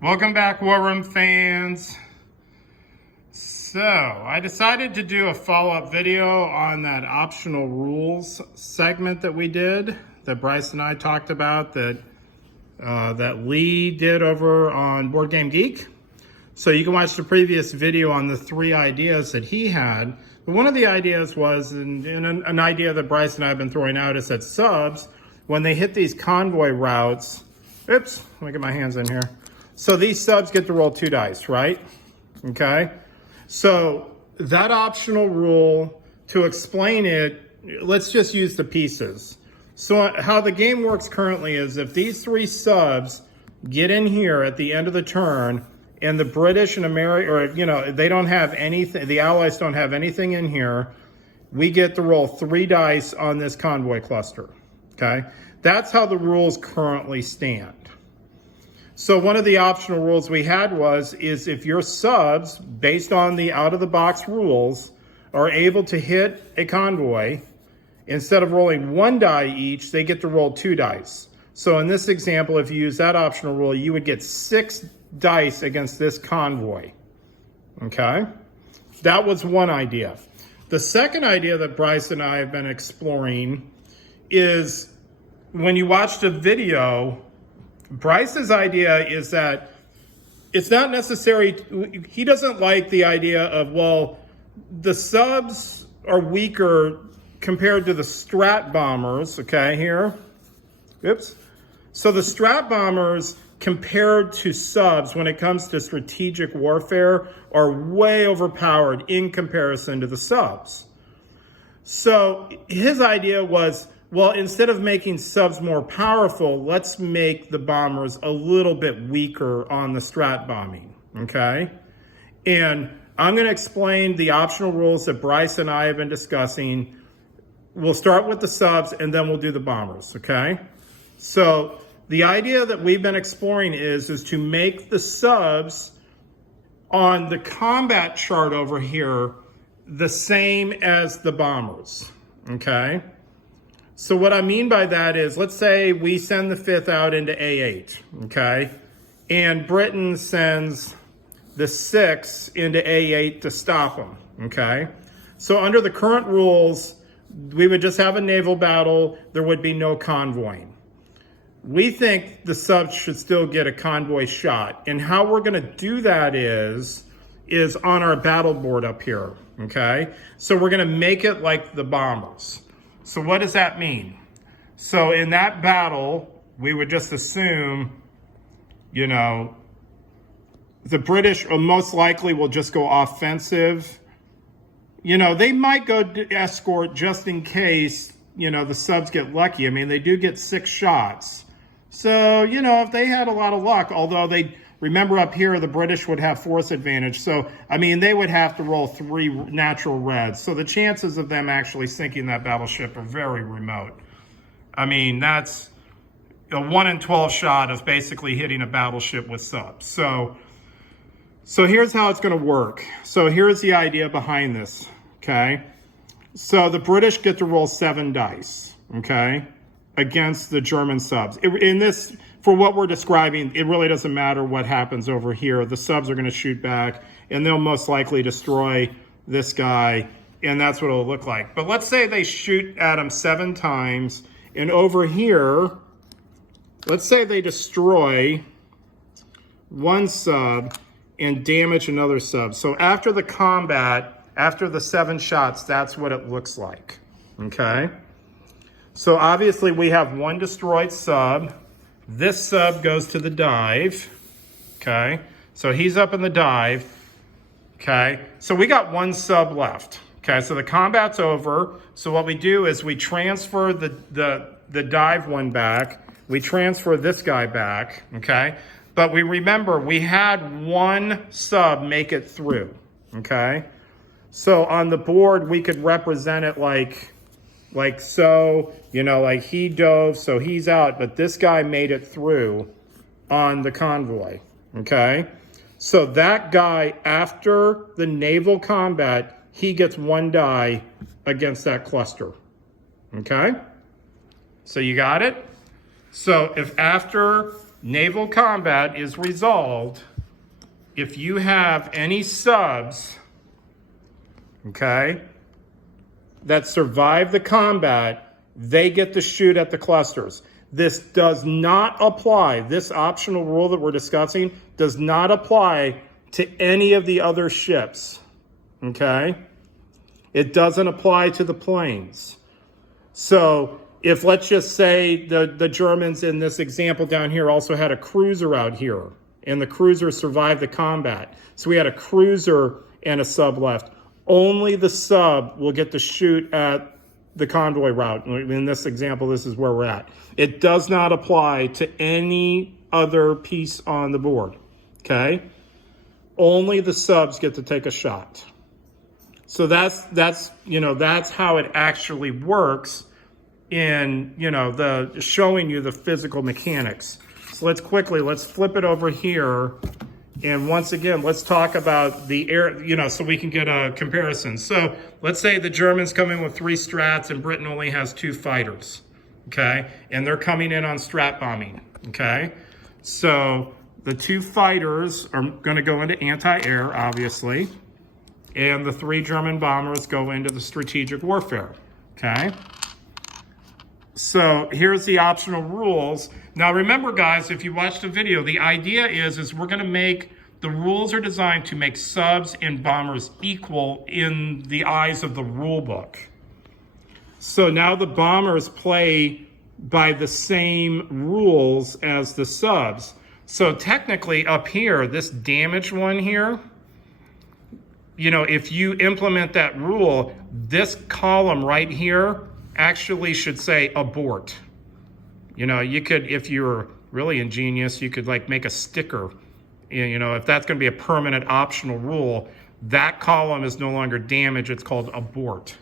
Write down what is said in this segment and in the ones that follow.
Welcome back, War Room fans. So, I decided to do a follow-up video on that optional rules segment that we did, that Bryce and I talked about, that Lee did over on Board Game Geek. So you can watch the previous video on the 3 ideas that he had. But one of the ideas was, and an idea that Bryce and I have been throwing out, is that subs, when they hit these convoy routes, oops, let me get my hands in here. So these subs get to roll 2 dice, right? Okay. So that optional rule, to explain it, let's just use the pieces. So how the game works currently is if these 3 subs get in here at the end of the turn, and the British and America, or they don't have anything, the Allies don't have anything in here, we get to roll 3 dice on this convoy cluster. Okay. That's how the rules currently stand. So one of the optional rules we had is if your subs, based on the out-of-the-box rules, are able to hit a convoy, instead of rolling 1 die each, they get to roll 2 dice. So in this example, if you use that optional rule, you would get 6 dice against this convoy. Okay? That was one idea. The second idea that Bryce and I have been exploring is, when you watch the video, Bryce's idea is that it's not necessary, he doesn't like the idea of, well, the subs are weaker compared to the strat bombers, okay, here. Oops. So the strat bombers compared to subs when it comes to strategic warfare are way overpowered in comparison to the subs. So his idea was, well, instead of making subs more powerful, let's make the bombers a little bit weaker on the strat bombing, okay? And I'm going to explain the optional rules that Bryce and I have been discussing. We'll start with the subs, and then we'll do the bombers, okay? So the idea that we've been exploring is to make the subs on the combat chart over here the same as the bombers, okay? So what I mean by that is, let's say we send the 5th out into A8, okay? And Britain sends the 6th into A8 to stop them, okay? So under the current rules, we would just have a naval battle. There would be no convoying. We think the subs should still get a convoy shot. And how we're going to do that is on our battle board up here, okay? So we're going to make it like the bombers. So what does that mean? So in that battle, we would just assume, the British most likely will just go offensive. They might go escort just in case, the subs get lucky. I mean, they do get 6 shots. So, if they had a lot of luck, although remember up here, the British would have force advantage. So, I mean, they would have to roll 3 natural reds. So the chances of them actually sinking that battleship are very remote. I mean, that's a 1 in 12 shot is basically hitting a battleship with subs. So here's how it's going to work. So here's the idea behind this, okay? So the British get to roll 7 dice, okay, against the German subs. In this, for what we're describing, it really doesn't matter what happens over here. The subs are going to shoot back, and they'll most likely destroy this guy, and that's what it'll look like. But let's say they shoot at him 7 times, and over here, let's say they destroy 1 sub and damage another sub. So after the combat, after the 7 shots, that's what it looks like, okay? So obviously we have 1 destroyed sub. This sub goes to the dive, okay? So he's up in the dive, okay? So we got 1 sub left, okay? So the combat's over. So what we do is we transfer the dive one back. We transfer this guy back, okay? But we remember we had 1 sub make it through, okay? So on the board, we could represent it like so, like he dove, so he's out, but this guy made it through on the convoy, okay? So that guy, after the naval combat, he gets 1 die against that cluster, okay? So you got it? So if after naval combat is resolved if you have any subs, okay, that survive the combat, they get to shoot at the clusters. This does not apply, this optional rule that we're discussing does not apply to any of the other ships, okay? It doesn't apply to the planes. So if, let's just say, the Germans in this example down here also had a cruiser out here, and the cruiser survived the combat. So we had a cruiser and a sub left. Only the sub will get to shoot at the convoy route. In this example, this is where we're at. It does not apply to any other piece on the board, okay? Only the subs get to take a shot. So that's how it actually works in, showing you the physical mechanics. So let's flip it over here. And once again, let's talk about the air, so we can get a comparison. So let's say the Germans come in with 3 strats and Britain only has 2 fighters, okay? And they're coming in on strat bombing, okay? So the 2 fighters are gonna go into anti-air, obviously, and the 3 German bombers go into the strategic warfare, okay? So here's the optional rules. Now remember, guys, if you watched the video, the idea is we're going to make, the rules are designed to make subs and bombers equal in the eyes of the rule book. So now the bombers play by the same rules as the subs. So technically up here, this damage one here, if you implement that rule, this column right here actually should say abort. You could, if you're really ingenious, you could like make a sticker, if that's going to be a permanent optional rule, that column is no longer damage, it's called abort,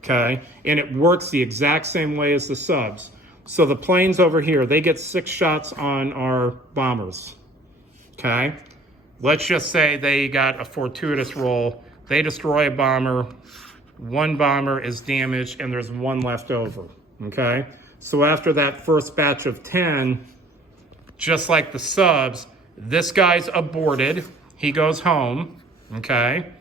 okay? And it works the exact same way as the subs. So the planes over here, they get 6 shots on our bombers, okay? Let's just say they got a fortuitous roll, they destroy a bomber, 1 bomber is damaged, and there's 1 left over, okay? So after that first batch of 10, just like the subs, this guy's aborted, he goes home, okay?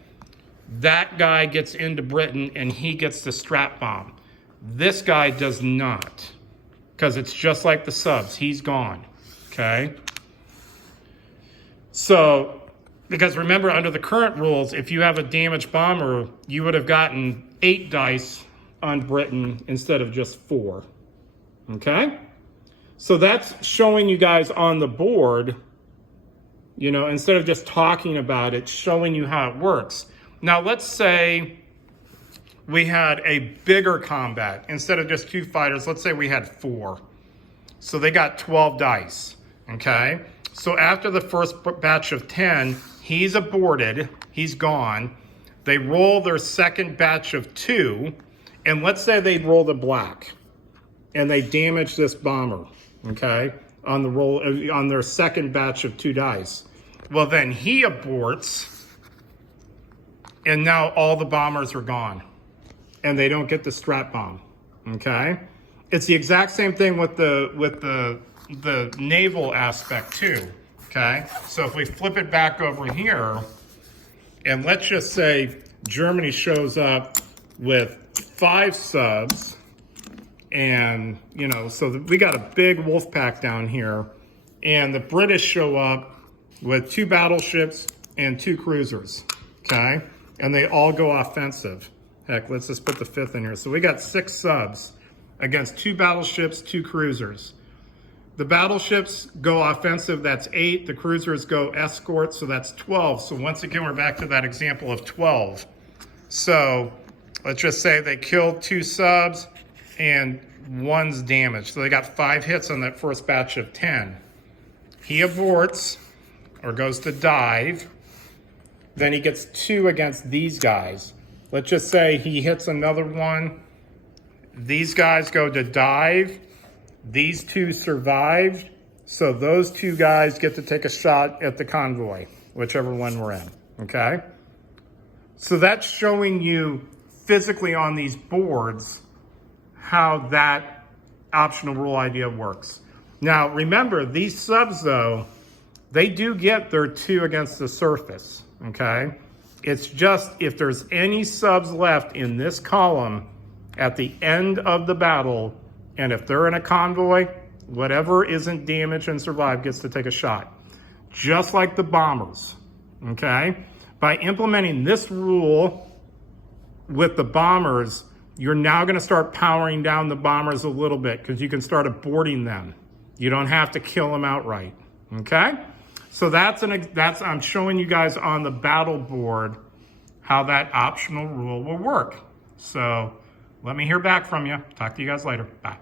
That guy gets into Britain, and he gets the strat bomb. This guy does not, because it's just like the subs, he's gone, okay? So, because remember, under the current rules, if you have a damaged bomber, you would have gotten 8 dice on Britain instead of just 4. Okay? So that's showing you guys on the board, instead of just talking about it, showing you how it works. Now, let's say we had a bigger combat. Instead of just 2 fighters, let's say we had 4. So they got 12 dice. Okay? So after the first batch of 10, he's aborted, he's gone. They roll their second batch of 2, and let's say they rolled a black, and they damage this bomber, okay, on their second batch of 2 dice. Well, then he aborts, and now all the bombers are gone, and they don't get the strat bomb, okay? It's the exact same thing with the naval aspect too. Okay, so if we flip it back over here, and let's just say Germany shows up with 5 subs, and, so we got a big wolf pack down here, and the British show up with 2 battleships and 2 cruisers, okay? And they all go offensive. Heck, let's just put the 5th in here. So we got 6 subs against 2 battleships, 2 cruisers. The battleships go offensive, that's 8. The cruisers go escort, so that's 12. So once again, we're back to that example of 12. So let's just say they killed 2 subs and 1's damaged. So they got 5 hits on that first batch of 10. He aborts or goes to dive. Then he gets 2 against these guys. Let's just say he hits another one. These guys go to dive. These 2 survived, so those 2 guys get to take a shot at the convoy, whichever one we're in, okay? So that's showing you physically on these boards how that optional rule idea works. Now, remember, these subs, though, they do get their 2 against the surface, okay? It's just if there's any subs left in this column at the end of the battle, and if they're in a convoy, whatever isn't damaged and survived gets to take a shot. Just like the bombers, okay? By implementing this rule with the bombers, you're now gonna start powering down the bombers a little bit because you can start aborting them. You don't have to kill them outright, okay? So I'm showing you guys on the battle board how that optional rule will work. So let me hear back from you. Talk to you guys later. Bye.